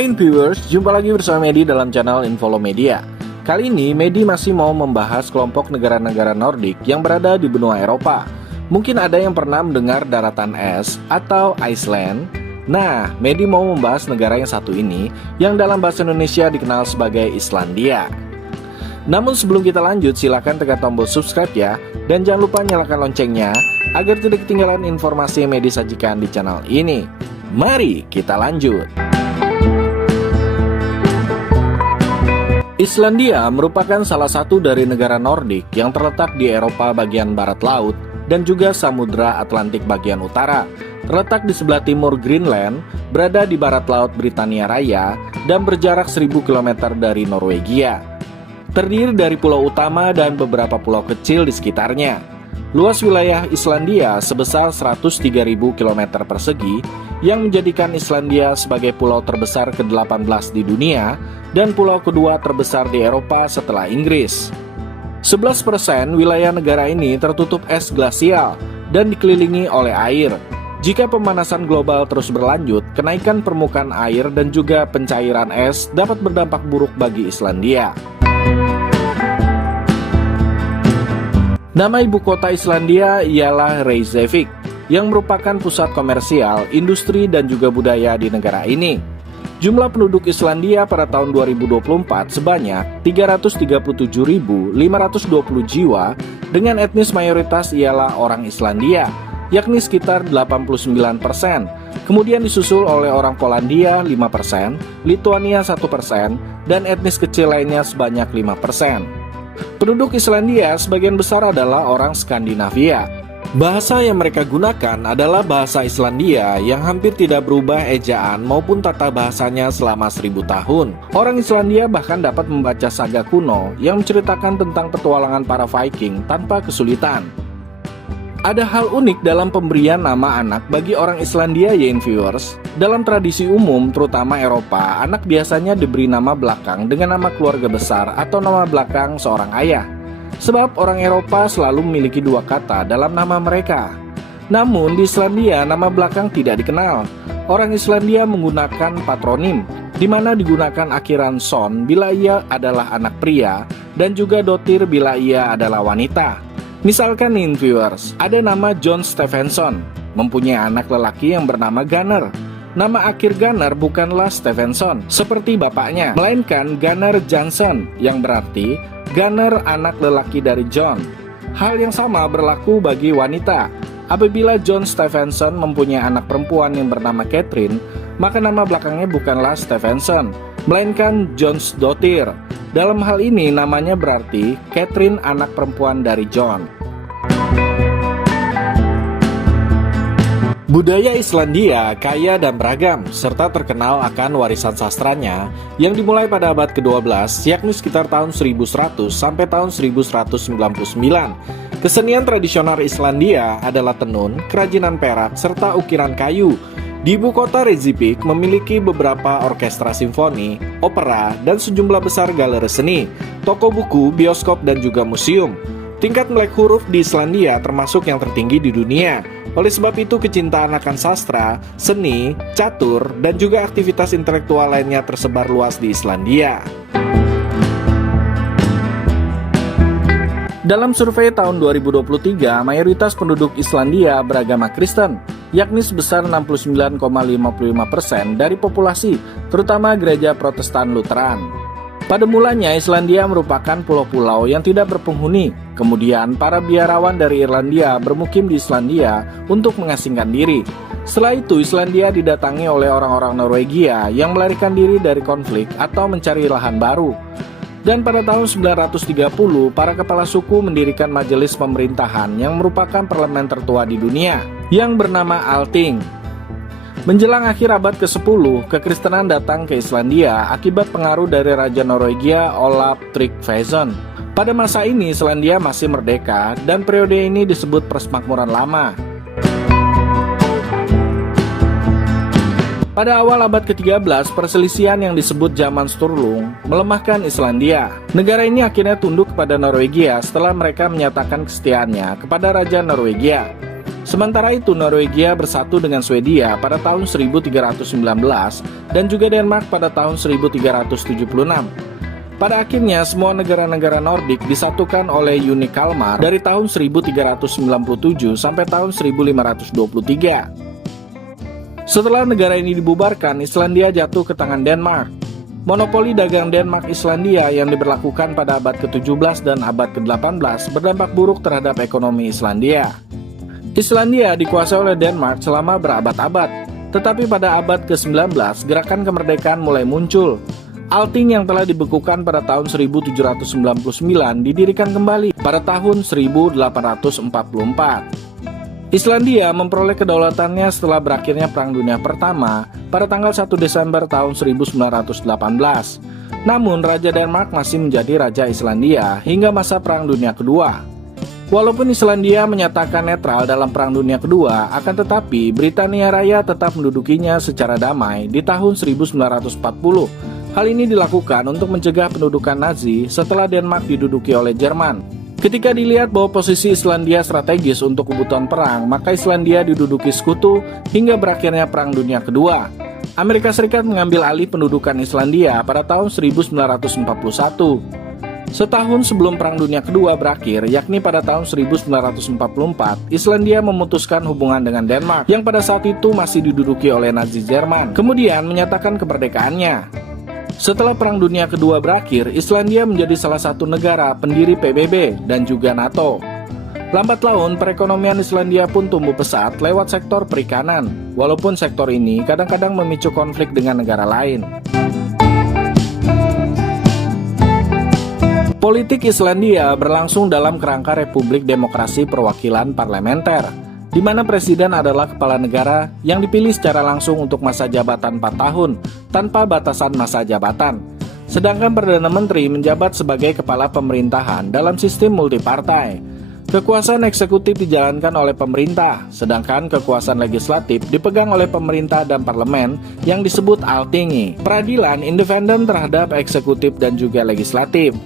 Hai viewers, jumpa lagi bersama Medi dalam channel Infolomedia. Kali ini Medi masih mau membahas kelompok negara-negara Nordik yang berada di benua Eropa. Mungkin ada yang pernah mendengar daratan es atau Iceland. Nah, Medi mau membahas negara yang satu ini yang dalam bahasa Indonesia dikenal sebagai Islandia. Namun sebelum kita lanjut, silakan tekan tombol subscribe ya, dan jangan lupa nyalakan loncengnya agar tidak ketinggalan informasi yang Medi sajikan di channel ini. Mari kita lanjut. Islandia merupakan salah satu dari negara Nordik yang terletak di Eropa bagian barat laut dan juga Samudra Atlantik bagian utara. Terletak di sebelah timur Greenland, berada di barat laut Britania Raya, dan berjarak 1000 km dari Norwegia. Terdiri dari pulau utama dan beberapa pulau kecil di sekitarnya. Luas wilayah Islandia sebesar 103.000 km persegi, yang menjadikan Islandia sebagai pulau terbesar ke-18 di dunia dan pulau kedua terbesar di Eropa setelah Inggris. 11% wilayah negara ini tertutup es glasial dan dikelilingi oleh air. Jika pemanasan global terus berlanjut, kenaikan permukaan air dan juga pencairan es dapat berdampak buruk bagi Islandia. Nama ibu kota Islandia ialah Reykjavik, yang merupakan pusat komersial, industri, dan juga budaya di negara ini. Jumlah penduduk Islandia pada tahun 2024 sebanyak 337.520 jiwa dengan etnis mayoritas ialah orang Islandia, yakni sekitar 89%. Kemudian disusul oleh orang Polandia 5%, Lituania 1%, dan etnis kecil lainnya sebanyak 5%. Penduduk Islandia sebagian besar adalah orang Skandinavia. Bahasa yang mereka gunakan adalah bahasa Islandia yang hampir tidak berubah ejaan maupun tata bahasanya selama 1000 tahun. Orang Islandia bahkan dapat membaca saga kuno yang menceritakan tentang petualangan para Viking tanpa kesulitan. Ada hal unik dalam pemberian nama anak bagi orang Islandia ya viewers. Dalam tradisi umum, terutama Eropa, anak biasanya diberi nama belakang dengan nama keluarga besar atau nama belakang seorang ayah. Sebab orang Eropa selalu memiliki dua kata dalam nama mereka. Namun di Islandia nama belakang tidak dikenal. Orang Islandia menggunakan patronim, di mana digunakan akhiran son bila ia adalah anak pria dan juga dotir bila ia adalah wanita. Misalkan nih viewers, ada nama John Stephenson, mempunyai anak lelaki yang bernama Gunnar. Nama akhir Gunnar bukanlah Stephenson seperti bapaknya, melainkan Gunnar Jansson yang berarti Gunnar anak lelaki dari John. Hal yang sama berlaku bagi wanita. Apabila John Stephenson mempunyai anak perempuan yang bernama Catherine, maka nama belakangnya bukanlah Stephenson, melainkan Jonsdottir. Dalam hal ini namanya berarti Catherine anak perempuan dari John. Budaya Islandia kaya dan beragam, serta terkenal akan warisan sastranya yang dimulai pada abad ke-12, yakni sekitar tahun 1100 sampai tahun 1199. Kesenian tradisional Islandia adalah tenun, kerajinan perak, serta ukiran kayu. Di ibu kota Reykjavik memiliki beberapa orkestra simfoni, opera, dan sejumlah besar galeri seni, toko buku, bioskop, dan juga museum. Tingkat melek huruf di Islandia termasuk yang tertinggi di dunia. Oleh sebab itu kecintaan akan sastra, seni, catur, dan juga aktivitas intelektual lainnya tersebar luas di Islandia. Dalam survei tahun 2023, mayoritas penduduk Islandia beragama Kristen, yakni sebesar 69,55% dari populasi, terutama gereja Protestan Lutheran. Pada mulanya Islandia merupakan pulau-pulau yang tidak berpenghuni. Kemudian para biarawan dari Irlandia bermukim di Islandia untuk mengasingkan diri. Setelah itu Islandia didatangi oleh orang-orang Norwegia yang melarikan diri dari konflik atau mencari lahan baru. Dan pada tahun 930 para kepala suku mendirikan majelis pemerintahan yang merupakan parlemen tertua di dunia yang bernama Althing. Menjelang akhir abad ke-10, kekristenan datang ke Islandia akibat pengaruh dari Raja Norwegia Olaf Tryggvason. Pada masa ini Islandia masih merdeka dan periode ini disebut Persemakmuran Lama. Pada awal abad ke-13, perselisihan yang disebut Zaman Sturlung melemahkan Islandia. Negara ini akhirnya tunduk kepada Norwegia setelah mereka menyatakan kesetiaannya kepada Raja Norwegia. Sementara itu, Norwegia bersatu dengan Swedia pada tahun 1319 dan juga Denmark pada tahun 1376. Pada akhirnya, semua negara-negara Nordik disatukan oleh Uni Kalmar dari tahun 1397 sampai tahun 1523. Setelah negara ini dibubarkan, Islandia jatuh ke tangan Denmark. Monopoli dagang Denmark-Islandia yang diberlakukan pada abad ke-17 dan abad ke-18 berdampak buruk terhadap ekonomi Islandia. Islandia dikuasai oleh Denmark selama berabad-abad, tetapi pada abad ke-19 gerakan kemerdekaan mulai muncul. Althing yang telah dibekukan pada tahun 1799 didirikan kembali pada tahun 1844. Islandia memperoleh kedaulatannya setelah berakhirnya Perang Dunia Pertama pada tanggal 1 Desember tahun 1918. Namun, Raja Denmark masih menjadi Raja Islandia hingga masa Perang Dunia Kedua. Walaupun Islandia menyatakan netral dalam Perang Dunia Kedua, akan tetapi Britania Raya tetap mendudukinya secara damai di tahun 1940. Hal ini dilakukan untuk mencegah pendudukan Nazi setelah Denmark diduduki oleh Jerman. Ketika dilihat bahwa posisi Islandia strategis untuk kebutuhan perang, maka Islandia diduduki sekutu hingga berakhirnya Perang Dunia Kedua. Amerika Serikat mengambil alih pendudukan Islandia pada tahun 1941. Setahun sebelum Perang Dunia Kedua berakhir, yakni pada tahun 1944, Islandia memutuskan hubungan dengan Denmark yang pada saat itu masih diduduki oleh Nazi Jerman, kemudian menyatakan kemerdekaannya. Setelah Perang Dunia Kedua berakhir, Islandia menjadi salah satu negara pendiri PBB dan juga NATO. Lambat laun, perekonomian Islandia pun tumbuh pesat lewat sektor perikanan, walaupun sektor ini kadang-kadang memicu konflik dengan negara lain. Politik Islandia berlangsung dalam kerangka Republik Demokrasi Perwakilan Parlementer, di mana presiden adalah kepala negara yang dipilih secara langsung untuk masa jabatan 4 tahun, tanpa batasan masa jabatan. Sedangkan Perdana Menteri menjabat sebagai kepala pemerintahan dalam sistem multipartai. Kekuasaan eksekutif dijalankan oleh pemerintah, sedangkan kekuasaan legislatif dipegang oleh pemerintah dan parlemen yang disebut Althing. Peradilan independen terhadap eksekutif dan juga legislatif.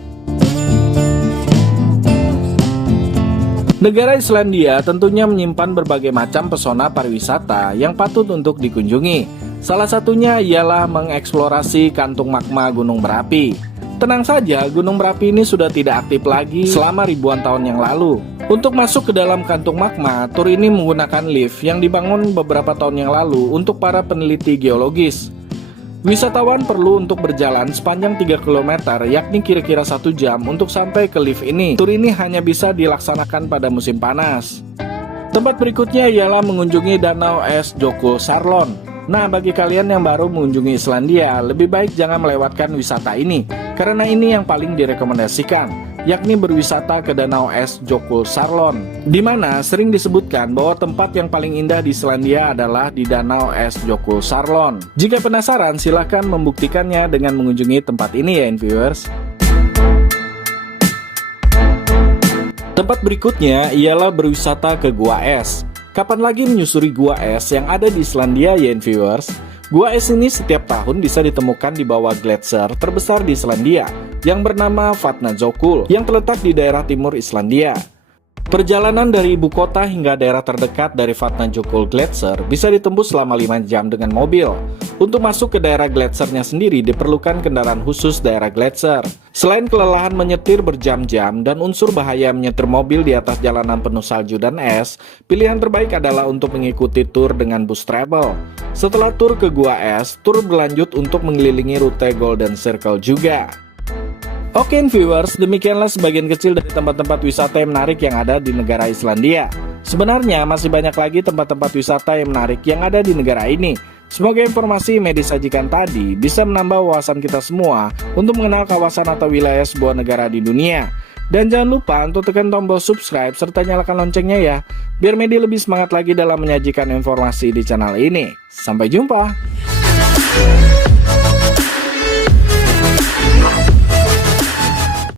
Negara Islandia tentunya menyimpan berbagai macam pesona pariwisata yang patut untuk dikunjungi. Salah satunya ialah mengeksplorasi kantung magma gunung berapi. Tenang saja, gunung berapi ini sudah tidak aktif lagi selama ribuan tahun yang lalu. Untuk masuk ke dalam kantung magma, tur ini menggunakan lift yang dibangun beberapa tahun yang lalu untuk para peneliti geologis. Wisatawan perlu untuk berjalan sepanjang 3 km, yakni kira-kira 1 jam untuk sampai ke lift ini. Tur ini hanya bisa dilaksanakan pada musim panas. Tempat berikutnya ialah mengunjungi Danau Es Jökulsárlón. Nah, bagi kalian yang baru mengunjungi Islandia, lebih baik jangan melewatkan wisata ini, karena ini yang paling direkomendasikan, yakni berwisata ke Danau Es Jökulsárlón, di mana sering disebutkan bahwa tempat yang paling indah di Islandia adalah di Danau Es Jökulsárlón. Jika penasaran, silahkan membuktikannya dengan mengunjungi tempat ini ya, viewers. Tempat berikutnya ialah berwisata ke Gua Es. Kapan lagi menyusuri Gua Es yang ada di Islandia ya, viewers? Gua Es ini setiap tahun bisa ditemukan di bawah gletser terbesar di Islandia yang bernama Vatnajökull yang terletak di daerah timur Islandia. Perjalanan dari ibu kota hingga daerah terdekat dari Vatnajökull Gletser bisa ditembus selama 5 jam dengan mobil. Untuk masuk ke daerah gletsernya sendiri diperlukan kendaraan khusus daerah gletser. Selain kelelahan menyetir berjam-jam dan unsur bahaya menyetir mobil di atas jalanan penuh salju dan es, pilihan terbaik adalah untuk mengikuti tur dengan bus travel. Setelah tur ke Gua Es, tur berlanjut untuk mengelilingi rute Golden Circle juga. Oke viewers, demikianlah sebagian kecil dari tempat-tempat wisata yang menarik yang ada di negara Islandia. Sebenarnya masih banyak lagi tempat-tempat wisata yang menarik yang ada di negara ini. Semoga informasi yang disajikan tadi bisa menambah wawasan kita semua untuk mengenal kawasan atau wilayah sebuah negara di dunia. Dan jangan lupa untuk tekan tombol subscribe serta nyalakan loncengnya ya, biar Medi lebih semangat lagi dalam menyajikan informasi di channel ini. Sampai jumpa!